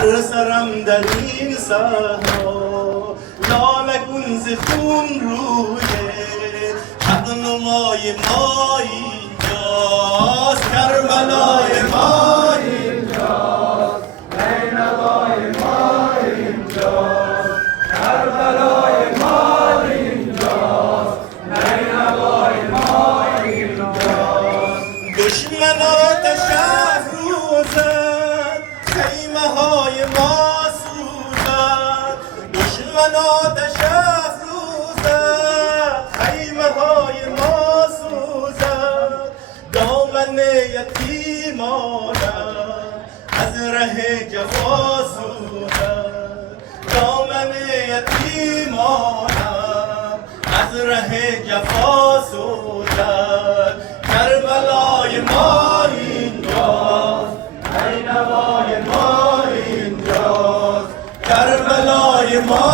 سرم در این صحرا لالگون ز خون رویه حق نمای ما اینجاست، کربلای ما اینجاست، نینوای ما اینجاست، کربلای ما اینجاست، نینوای ما اینجاست. دشمن آتش افروزد خیمه های ما سوزد، دشمن آتش افروزد خیمه های ما سوزد، دامن یتیمانم از ره جفا سوزد، دامن یتیمانم از ره جفا سوزد، کربلای ما اینجاست، نینوای ما اینجاست، کربلای ما